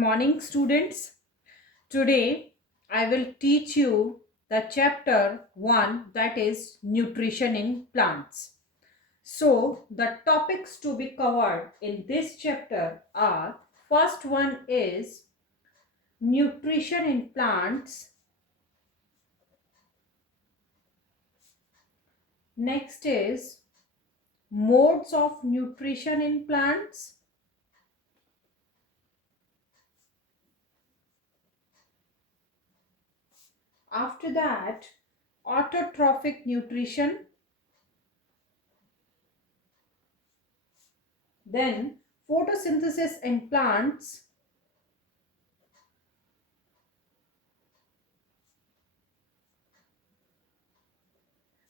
morning, students. Today, I will teach you the chapter 1, that is nutrition in plants. So, the topics to be covered in this chapter are: first one is nutrition in plants, next is modes of nutrition in plants, after that, autotrophic nutrition, then photosynthesis in plants,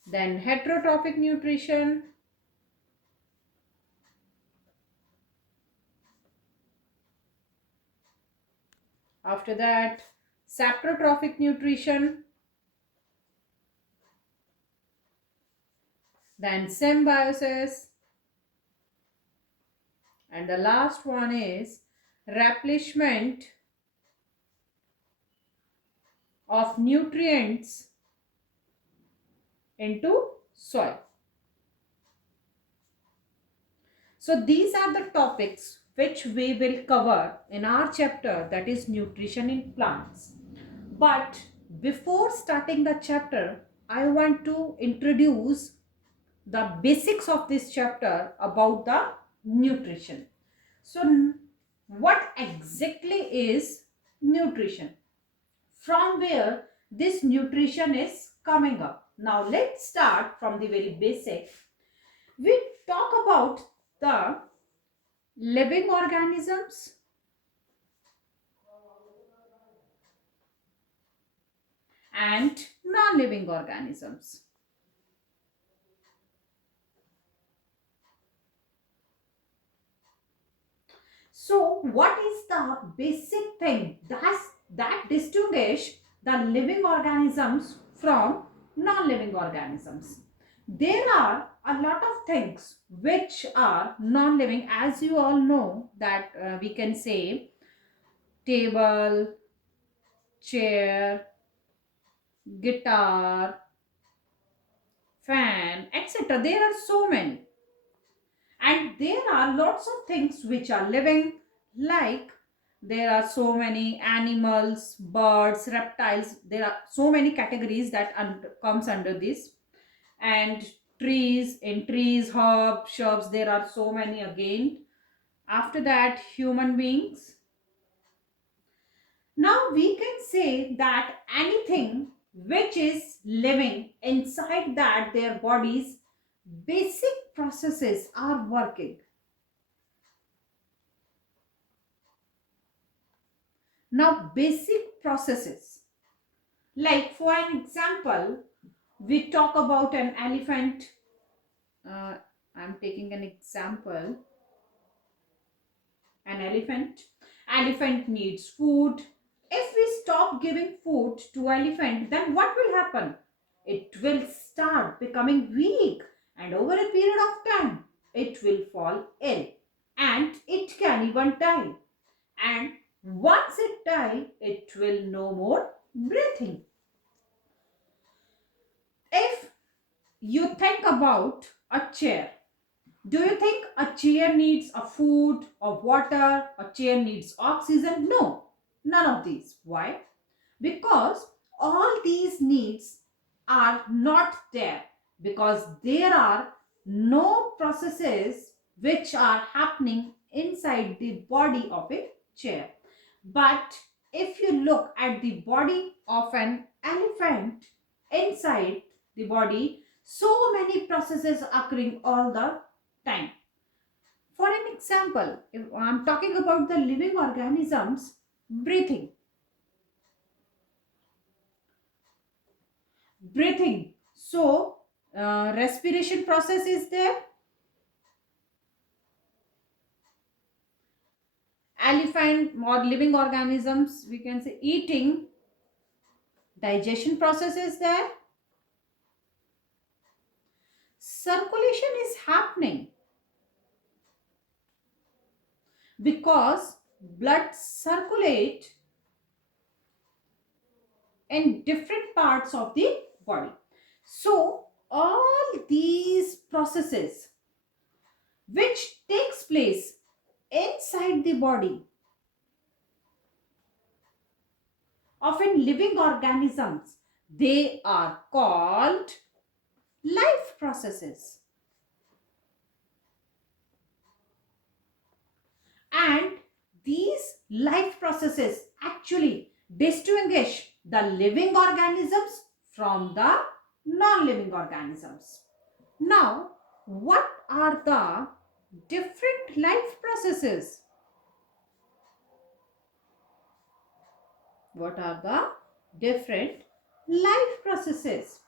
then heterotrophic nutrition, after that saprotrophic nutrition, then symbiosis, and the last one is replenishment of nutrients into soil. So these are the topics which we will cover in our chapter, that is nutrition in plants. But before starting the chapter, I want to introduce the basics of this chapter about the nutrition. So what exactly is nutrition? From where this nutrition is coming up? Now let's start from the very basic. We talk about the living organisms and non-living organisms. So what is the basic thing that distinguish the living organisms from non-living organisms? There are a lot of things which are non-living, as you all know that we can say table, chair, guitar, fan, etc. There are so many. And there are lots of things which are living, like there are so many animals, birds, reptiles. There are so many categories that comes under this. And trees, in trees, herbs, shrubs, there are so many again. After that, human beings. Now we can say that anything which is living inside that their bodies, basic processes are working. Now, basic processes. Like for an example, we talk about an elephant. Uh, I'm taking an example. An elephant. Elephant needs food. If we stop giving food to elephant, then what will happen? It will start becoming weak, and over a period of time, it will fall ill, and it can even die. And once it dies, it will no more breathing. If you think about a chair, do you think a chair needs a food or water? A chair needs oxygen? No, none of these. Why? Because all these needs are not there, because there are no processes which are happening inside the body of a chair. But if you look at the body of an elephant, inside the body, so many processes occurring all the time. For an example, if I'm talking about the living organisms, breathing. Breathing. So, respiration process is there. Elephant or living organisms, we can say eating, digestion process is there. Circulation is happening because blood circulate in different parts of the body. So all these processes which takes place inside the body of in living organisms, they are called life processes. And these life processes actually distinguish the living organisms from the non-living organisms. Now, what are the different life processes? What are the different life processes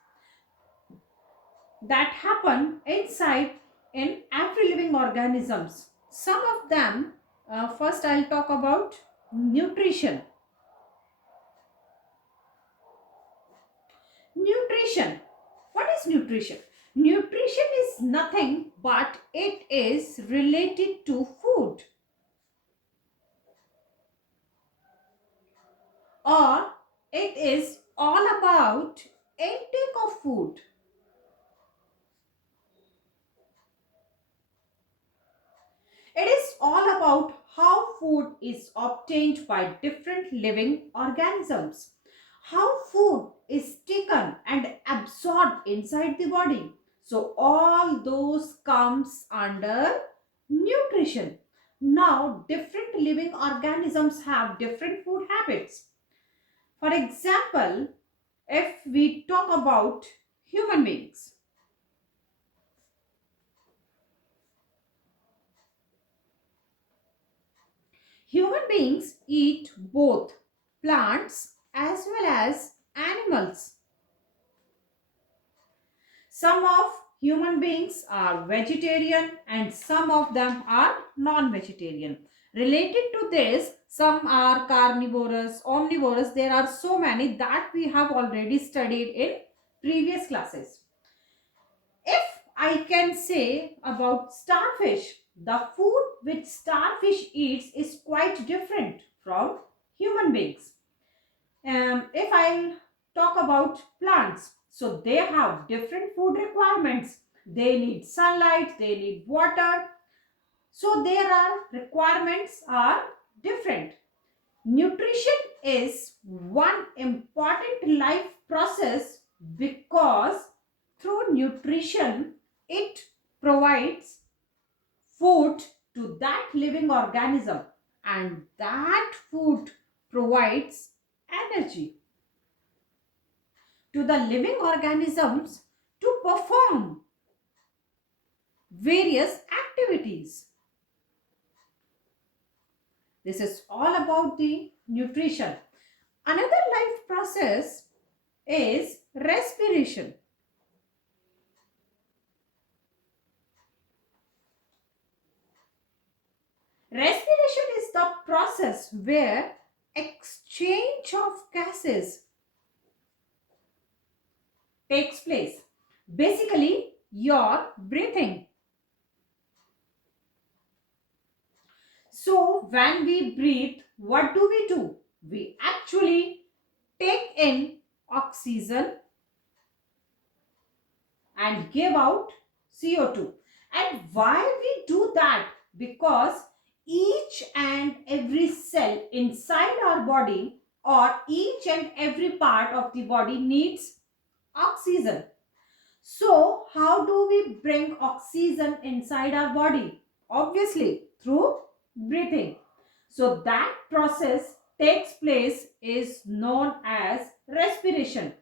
that happen inside in every living organisms? Some of them, first I'll talk about nutrition. Nutrition. What is nutrition? Nutrition is nothing but it is related to food, or it is all about intake of food. It is all about how food is obtained by different living organisms, how food is taken and absorbed inside the body. So all those comes under nutrition. Now different living organisms have different food habits. For example, if we talk about human beings, human beings eat both plants as well as animals. Some of human beings are vegetarian and some of them are non-vegetarian. Related to this, some are carnivorous, omnivorous. There are so many that we have already studied in previous classes. If I can say about starfish, the food which starfish eats is quite different from human beings. If I talk about plants, so they have different food requirements. They need sunlight, they need water. So their requirements are different. Nutrition is one important life process because through nutrition it provides food to that living organism, and that food provides energy to the living organisms to perform various activities. This is all about the nutrition. Another life process is respiration. Respiration is the process where exchange of gases takes place. Basically, your breathing. So, when we breathe, what do? We actually take in oxygen and give out CO2. And why we do that? Because each and every cell inside our body or each and every part of the body needs oxygen. So, how do we bring oxygen inside our body? Obviously, through breathing. So, that process takes place is known as respiration.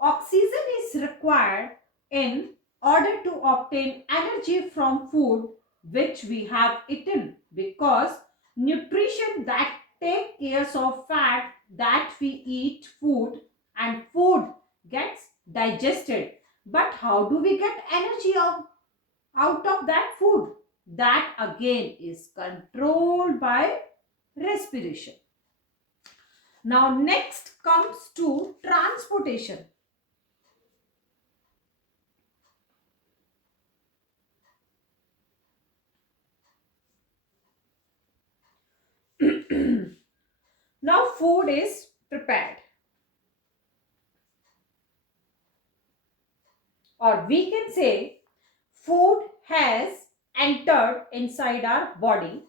Oxygen is required in order to obtain energy from food which we have eaten, because nutrition that take care of fat that we eat food and food gets digested. But how do we get energy out of that food? That again is controlled by respiration. Now next comes to transportation. Now food is prepared, or we can say food has entered inside our body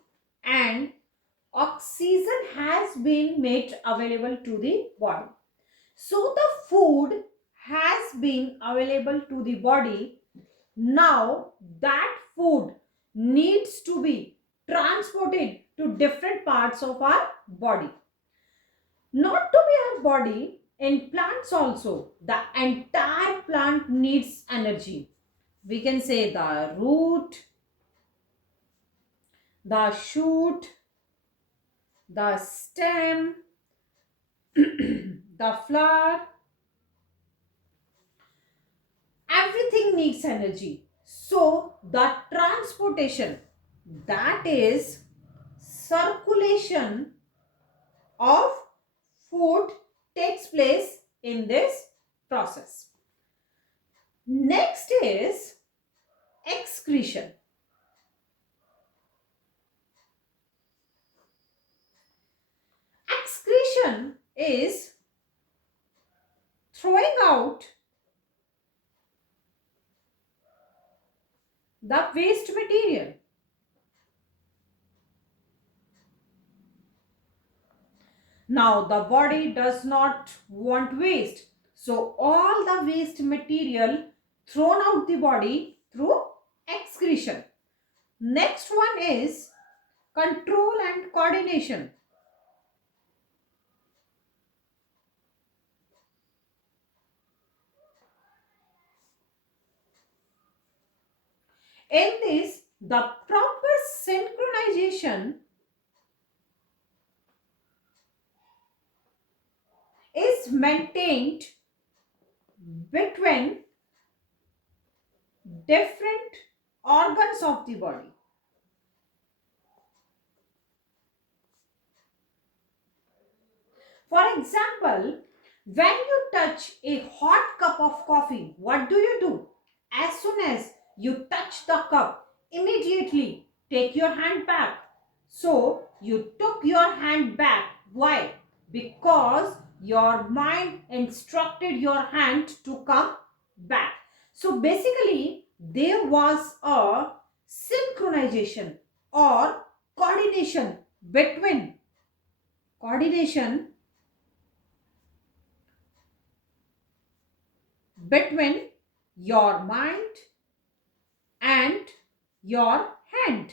and oxygen has been made available to the body. So the food has been available to the body. Now that food needs to be transported to different parts of our body. Not to be our body, in plants also, the entire plant needs energy. We can say the root, the shoot, the stem, the flower, everything needs energy. So the transportation, that is circulation of food, takes place in this process. Next is excretion. Excretion is throwing out the waste material. Now the body does not want waste. So all the waste material thrown out the body through excretion. Next one is control and coordination. In this, the proper synchronization is maintained between different organs of the body. For example, when you touch a hot cup of coffee, what do? As soon as you touch the cup, immediately take your hand back. So, you took your hand back. Why? Because your mind instructed your hand to come back. So, basically, there was a synchronization or coordination between coordination between your mind and your hand.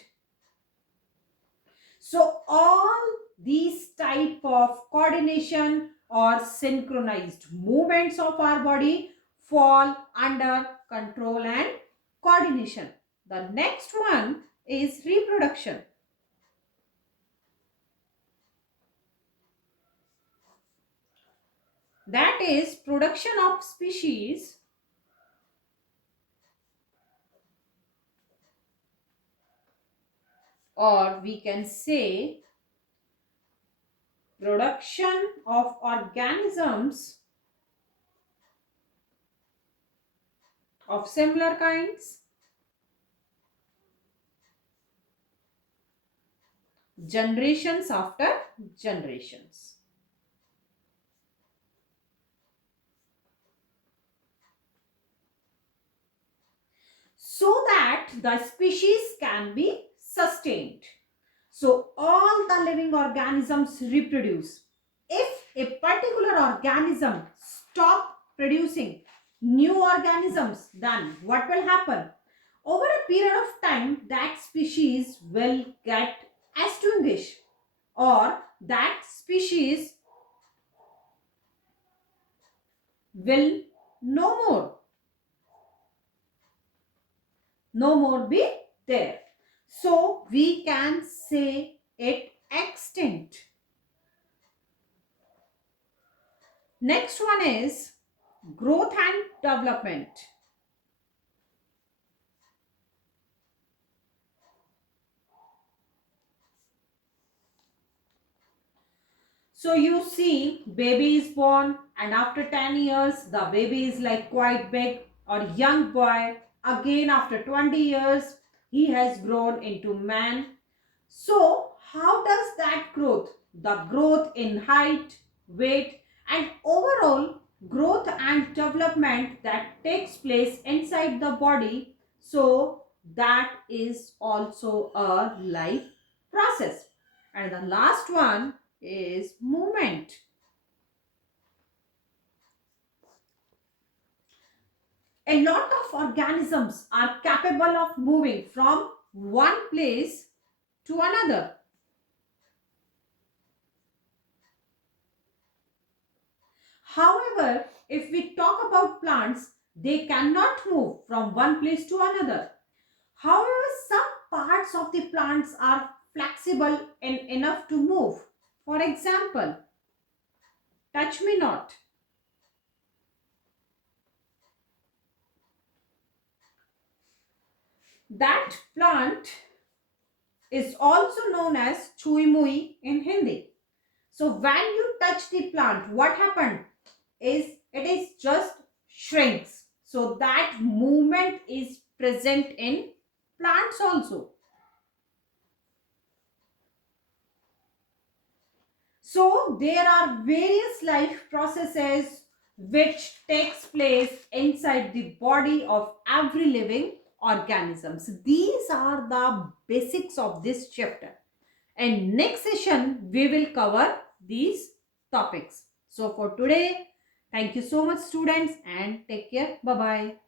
So all these type of coordination or synchronized movements of our body fall under control and coordination. The next one is reproduction. That is production of species, or we can say production of organisms of similar kinds, generations after generations. So that the species can be sustained. So all the living organisms reproduce. If a particular organism stop producing new organisms, then what will happen? Over a period of time, that species will get extinguished, or that species will no more be there. So we can say it extinct. Next one is growth and development. So you see, baby is born and after 10 years, the baby is like quite big, or young boy. Again after 20 years, he has grown into man. So How does that growth, the growth in height, weight, and overall growth and development that takes place inside the body, so that is also a life process. And the last one is movement. A lot of organisms are capable of moving from one place to another. However, if we talk about plants, they cannot move from one place to another. However, some parts of the plants are flexible and enough to move. For example, touch me not. That plant is also known as chui mui in Hindi. So when you touch the plant, what happened is it is just shrinks. So that movement is present in plants also. So there are various life processes which takes place inside the body of every living organisms. These are the basics of this chapter. And next session we will cover these topics. So for today, thank you so much students and take care. Bye bye.